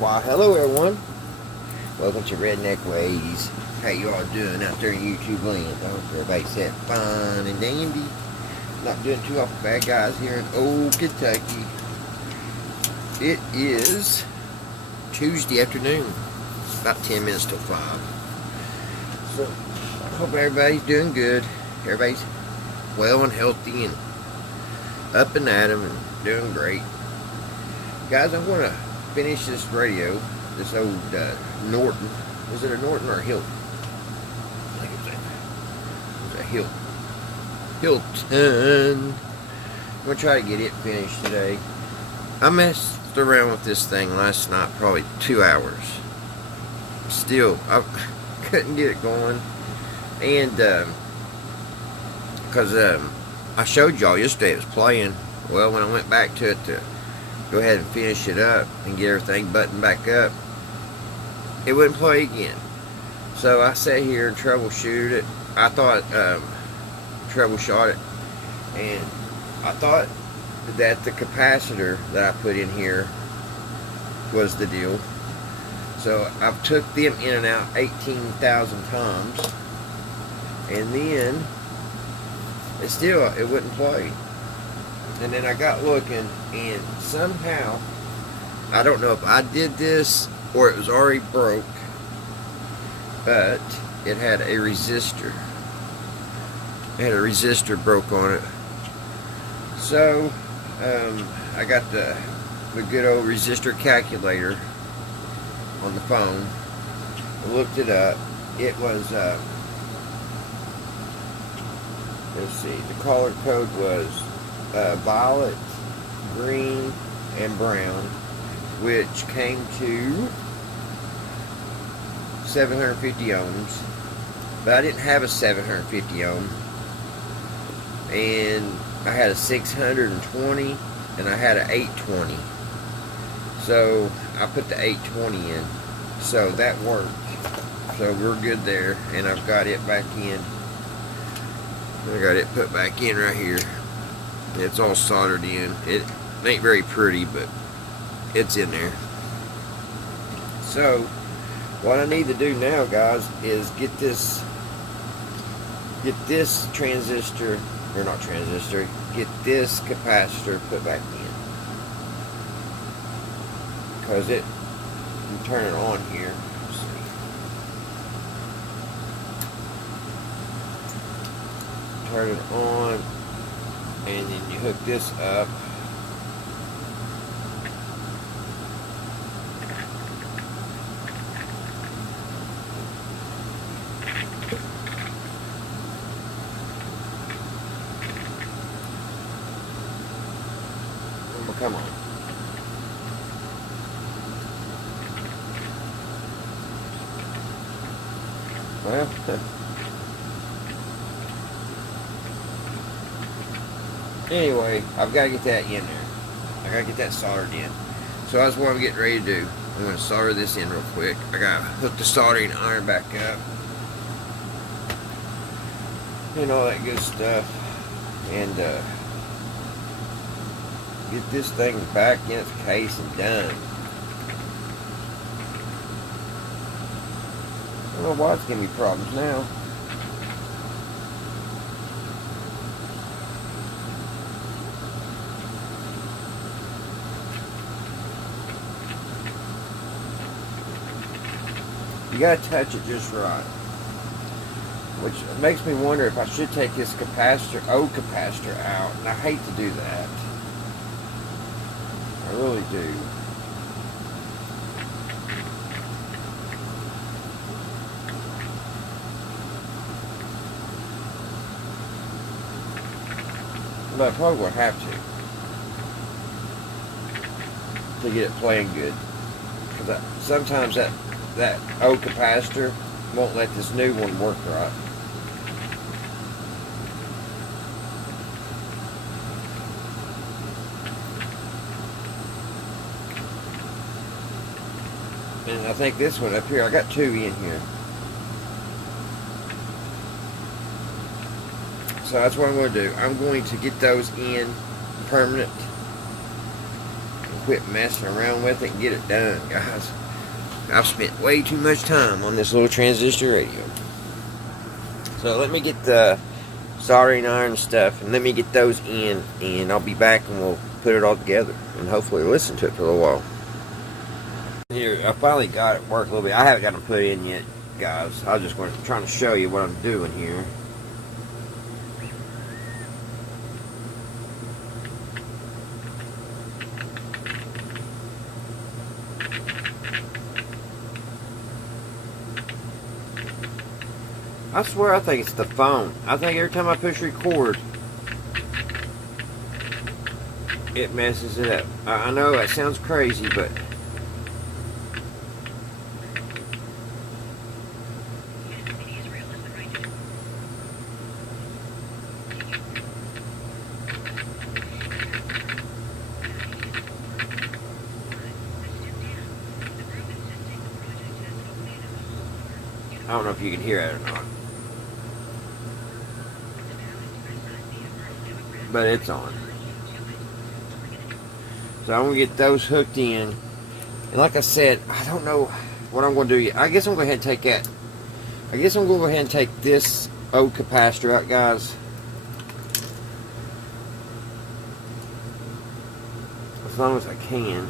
Why, hello everyone. Welcome to Redneck Ways. How you all doing out there in YouTube land? I hope everybody's having fun and dandy. Not doing too awful bad, guys, here in old Kentucky. It is Tuesday afternoon, about 10 minutes till 5. So, I hope everybody's doing good. Everybody's well and healthy and up and at 'em and doing great. Guys, I'm going to finish this radio, this old Norton. Was it a Norton or a Hilton? I think it was a Hilton. Hilton. I'm going to try to get it finished today. I messed around with this thing last night, probably 2 hours. Still, I couldn't get it going. And, because I showed y'all yesterday it was playing. Well, when I went back to it to go ahead and finish it up and get everything buttoned back up, it wouldn't play again. So I sat here and troubleshooted it. I thought troubleshot it, and I thought that the capacitor that I put in here was the deal. So I've took them in and out 18,000 times, and then it wouldn't play. And then I got looking, and somehow, I don't know if I did this or it was already broke, but it had a resistor. It had a resistor broke on it. So, I got the good old resistor calculator on the phone. I looked it up. It was, let's see, the color code was violet, green, and brown, which came to 750 ohms. But I didn't have a 750 ohm, and I had a 620 and I had an 820. So I put the 820 in, so that worked. So we're good there, and I've got it back in. I got it put back in right here. It's all soldered in. It ain't very pretty, but it's in there. So what I need to do now, guys, is get this transistor, or not transistor, get this capacitor put back in, because you turn it on here. Let's see. Turn it on, and then you hook this up. Oh, come on. Well, anyway, I've got to get that in there. I got to get that soldered in. So that's what I'm getting ready to do. I'm going to solder this in real quick. I got to hook the soldering iron back up, and all that good stuff, and get this thing back in its case and done. I don't know why it's giving me problems now. You gotta touch it just right. Which makes me wonder if I should take this old capacitor out. And I hate to do that. I really do. But I probably will have to get it playing good. Because sometimes that old capacitor won't let this new one work right. And I think this one up here, I got two in here. So that's what I'm going to do. I'm going to get those in permanent. quit messing around with it and get it done, guys. I've spent way too much time on this little transistor radio. So let me get the soldering iron stuff and let me get those in, and I'll be back and we'll put it all together and hopefully listen to it for a little while. Here, I finally got it work a little bit. I haven't got them put in yet, guys. I was just trying to show you what I'm doing here. I swear I think it's the phone. I think every time I push record, it messes it up. I know that sounds crazy, but I don't know if you can hear it or not. But it's on. So I'm going to get those hooked in. And like I said, I don't know what I'm going to do yet. I guess I'm going to go ahead and take that. I guess I'm going to go ahead and take this old capacitor out, guys. As long as I can.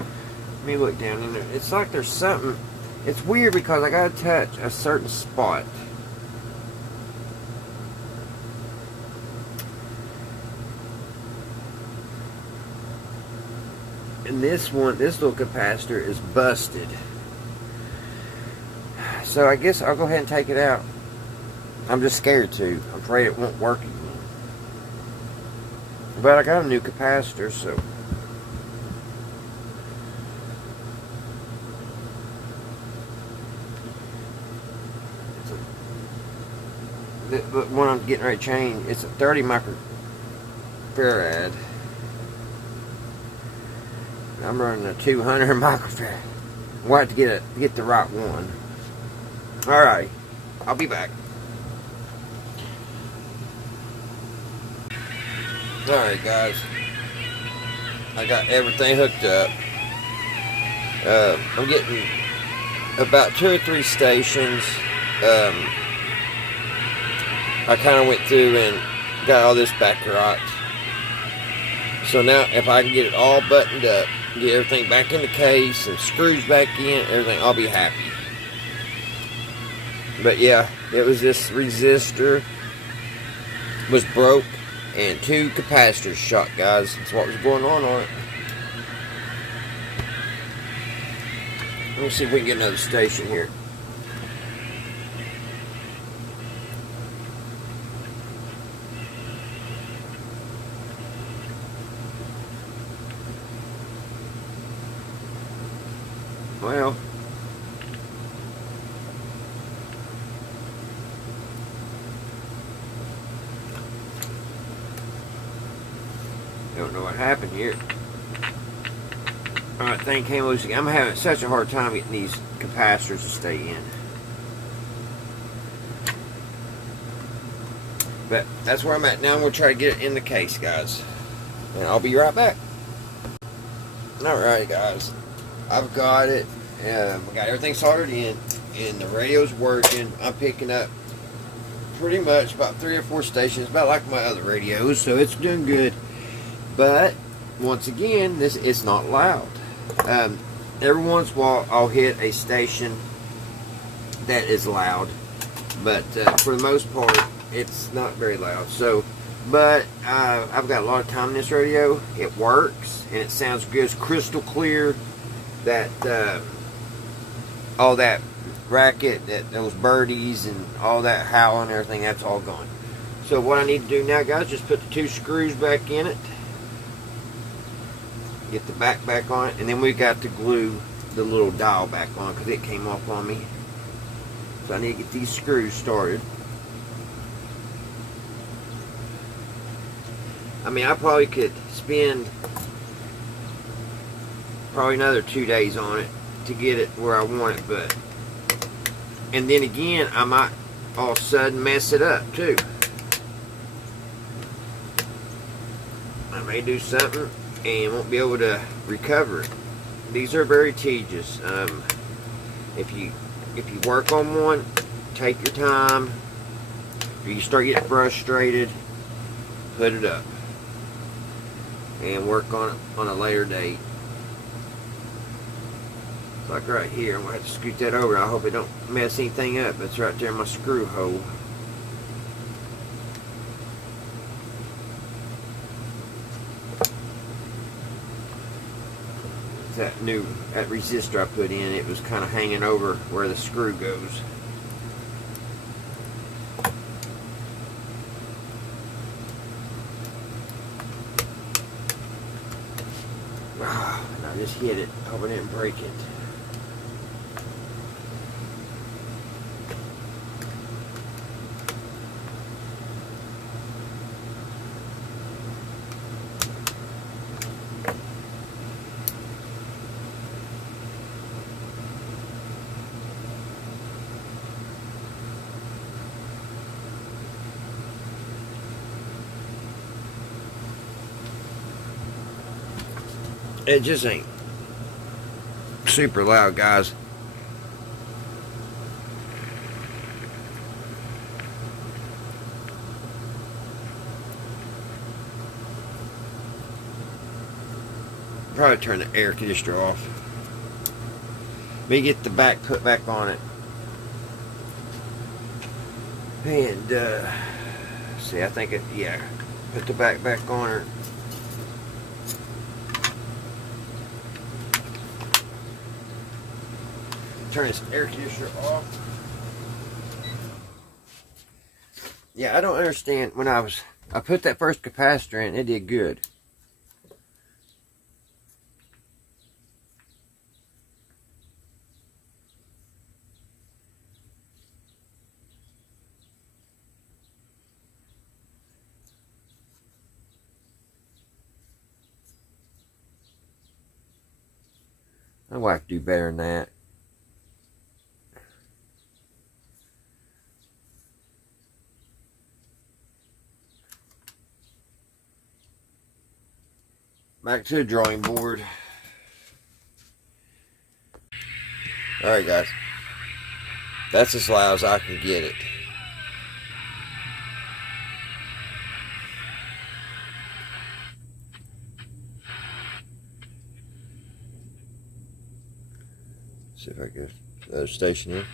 Let me look down in there. It's like there's something. It's weird because I got to touch a certain spot. And this little capacitor is busted. So I guess I'll go ahead and take it out. I'm just scared to. I'm afraid it won't work again. But I got a new capacitor, so. The one I'm getting ready to change, it's a 30 microfarad. I'm running a 200 microfarad. We'll have to get the right one. Alright, I'll be back. Alright, guys. I got everything hooked up. I'm getting about 2 or 3 stations. I kind of went through and got all this back right. So now, if I can get it all buttoned up, get everything back in the case and screws back in, everything, I'll be happy. But yeah, it was this resistor was broke and 2 capacitors shot, guys. That's what was going on it. Let me see if we can get another station here. Well, don't know what happened here. Alright, thing came loose again. I'm having such a hard time getting these capacitors to stay in. But that's where I'm at now. I'm going to try to get it in the case, guys. And I'll be right back. Alright, guys. I've got it. I got everything soldered in, and the radio's working. I'm picking up pretty much about 3 or 4 stations, about like my other radios, so it's doing good. But once again, it's not loud. Every once in a while, I'll hit a station that is loud, but for the most part, it's not very loud. So, but I've got a lot of time in this radio. It works, and it sounds good. It's crystal clear. That all that racket, those birdies and all that howling and everything, that's all gone. So what I need to do now, guys, just put the 2 screws back in it, get the back on it, and then we got to glue the little dial back on because it came off on me. So I need to get these screws started. I mean, I probably could spend probably another 2 days on it to get it where I want it, but and then again I might all of a sudden mess it up too. I may do something and won't be able to recover it. These are very tedious. If you work on one, take your time. If you start getting frustrated, put it up and work on it on a later date. Like right here, I'm gonna have to scoot that over. I hope it don't mess anything up. That's right there in my screw hole. That resistor I put in, it was kind of hanging over where the screw goes. And I just hit it. Hope I didn't break it. It just ain't super loud, guys. Probably turn the air conditioner off. Let me get the back put back on it. And see, I think yeah, put the back on her. Turn this air conditioner off. Yeah, I don't understand. When I put that first capacitor in, it did good. My wife do better than that. Back to the drawing board. Alright, guys. That's as loud as I can get it. See if I get another station in.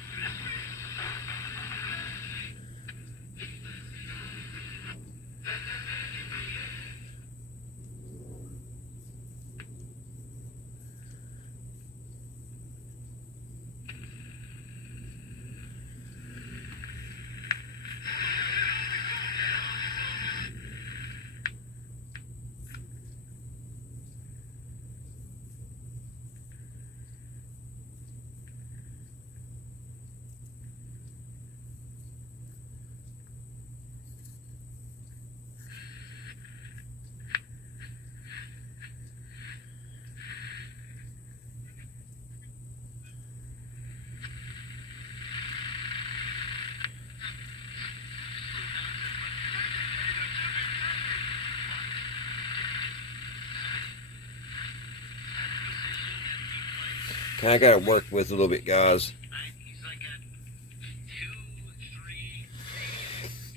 I gotta work with a little bit, guys.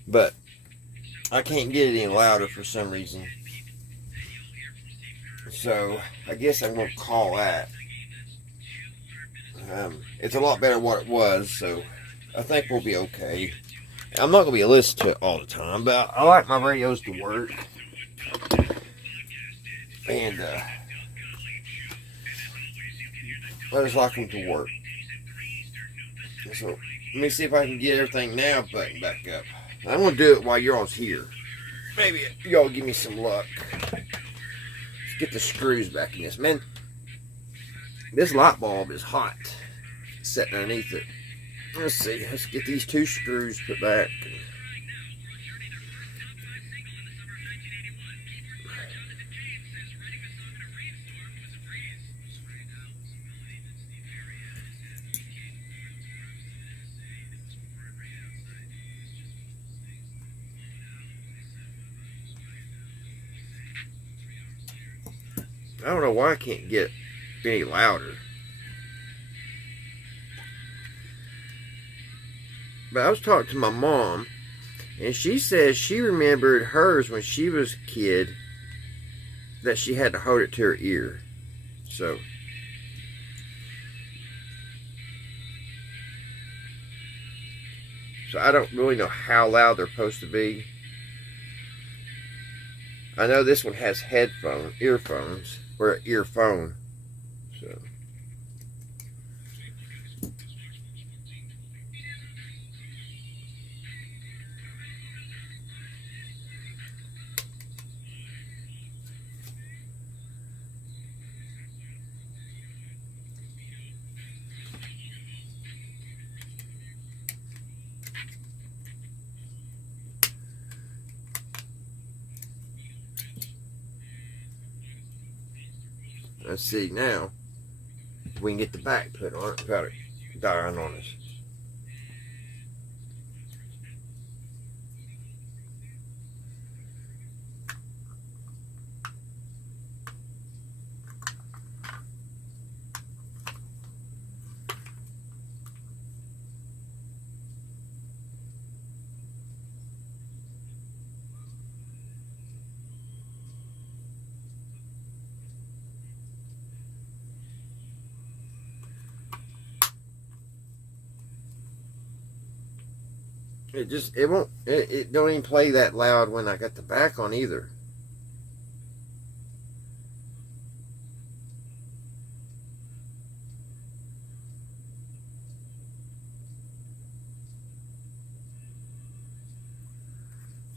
But I can't get it any louder for some reason. So I guess I'm gonna call that. It's a lot better than what it was, so I think we'll be okay. I'm not gonna be listening to it all the time, but I like my radios to work. And I just like them to work. So let me see if I can get everything now buttoned back up. I'm gonna do it while you're all here. Maybe y'all give me some luck. Let's get the screws back in this. Man, this light bulb is hot. It's sitting underneath it. Let's see. Let's get these two screws put back. I don't know why I can't get any louder. But I was talking to my mom, and she says she remembered hers when she was a kid, that she had to hold it to her ear. So I don't really know how loud they're supposed to be. I know this one has earphones, or an earphone. So let's see now if we can get the back put on it without it dying on us. It don't even play that loud when I got the back on either.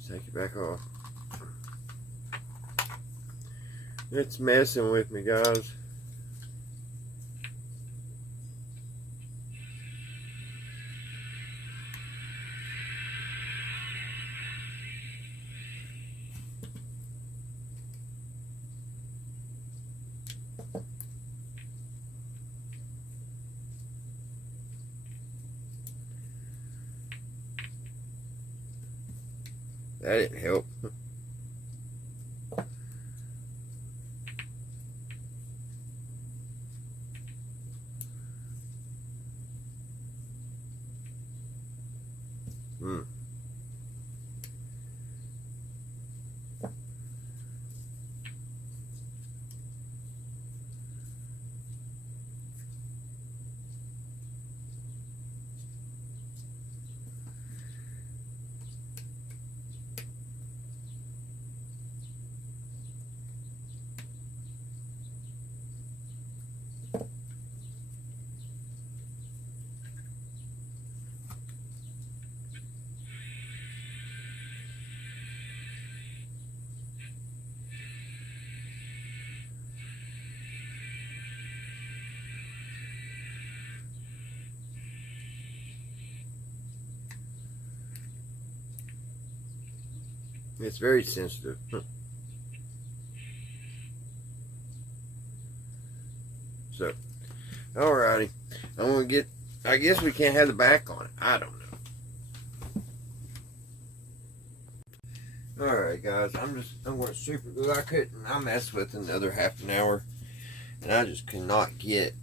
Take it back off. It's messing with me, guys. That didn't help. It's very sensitive. So, alrighty. I'm gonna get. I guess we can't have the back on it. I don't know. Alright, guys. I'm going to super glue. I messed with another half an hour, and I just could not get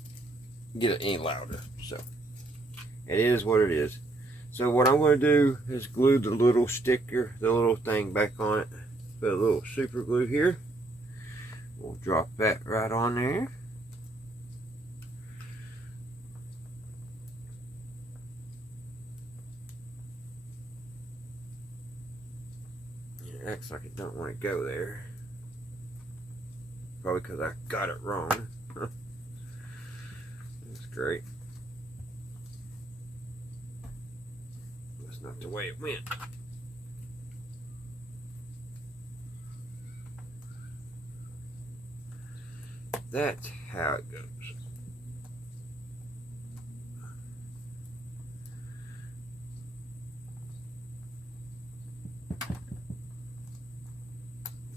it any louder. So, it is what it is. So what I'm going to do is glue the little sticker, the little thing back on it. Put a little super glue here. We'll drop that right on there. It acts like it don't want to go there. Probably because I got it wrong. That's great. Not the way it went. That's how it goes.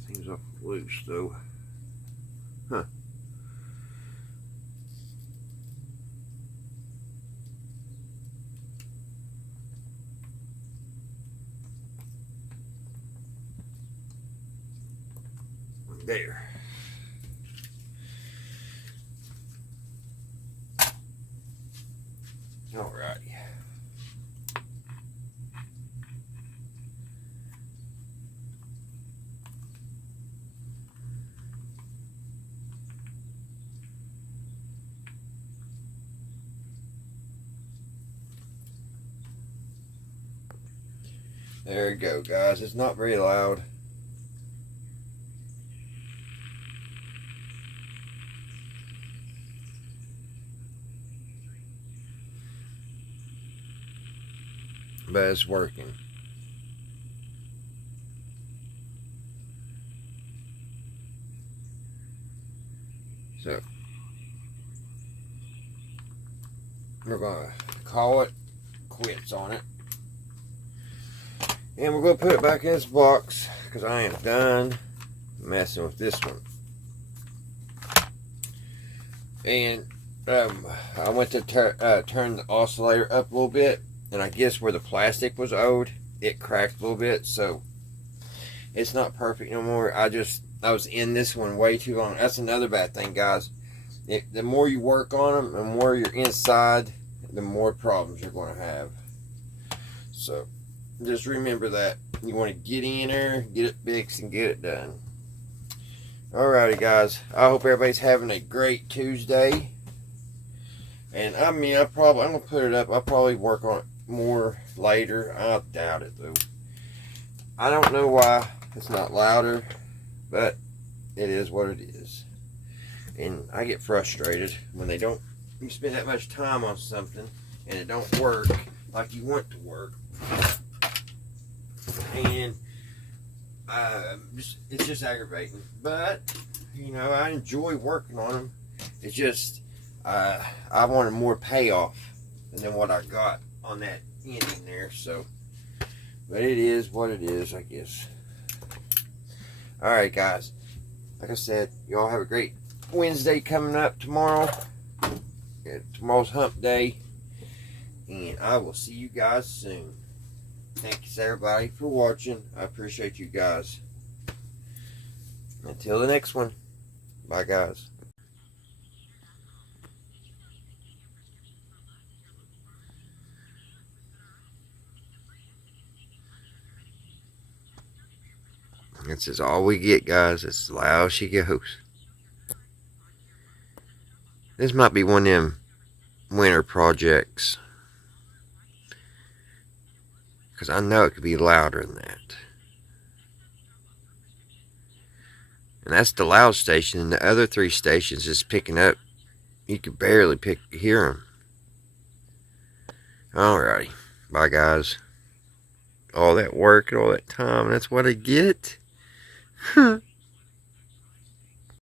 Seems awful loose though. Huh. There. Alright. There you go, guys. It's not very loud. But it's working. So we're gonna call it quits on it. And we're going to put it back in this box because I am done messing with this one. And I went to turn the oscillator up a little bit, and I guess where the plastic was old, it cracked a little bit, so it's not perfect no more. I was in this one way too long. That's another bad thing, guys. The more you work on them, the more you're inside, the more problems you're going to have. So just remember that. You want to get in there, get it fixed, and get it done. Alrighty, guys. I hope everybody's having a great Tuesday. And I mean, I'm going to put it up. I'll probably work on it more later. I doubt it, though. I don't know why it's not louder, but it is what it is. And I get frustrated when you spend that much time on something and it don't work like you want it to work. And it's just aggravating. But you know, I enjoy working on them. It's just I wanted more payoff than what I got on that ending there. So, but it is what it is, I guess. All right, guys. Like I said, y'all have a great Wednesday coming up tomorrow. Yeah, tomorrow's hump day, and I will see you guys soon. Thanks everybody for watching. I appreciate you guys. Until the next one. Bye, guys. This is all we get, guys. It's as loud as she goes. This might be one of them winter projects, because I know it could be louder than that. And that's the loud station, and the other 3 stations is picking up. You could barely hear them. Alrighty. Bye, guys. All that work and all that time, that's what I get.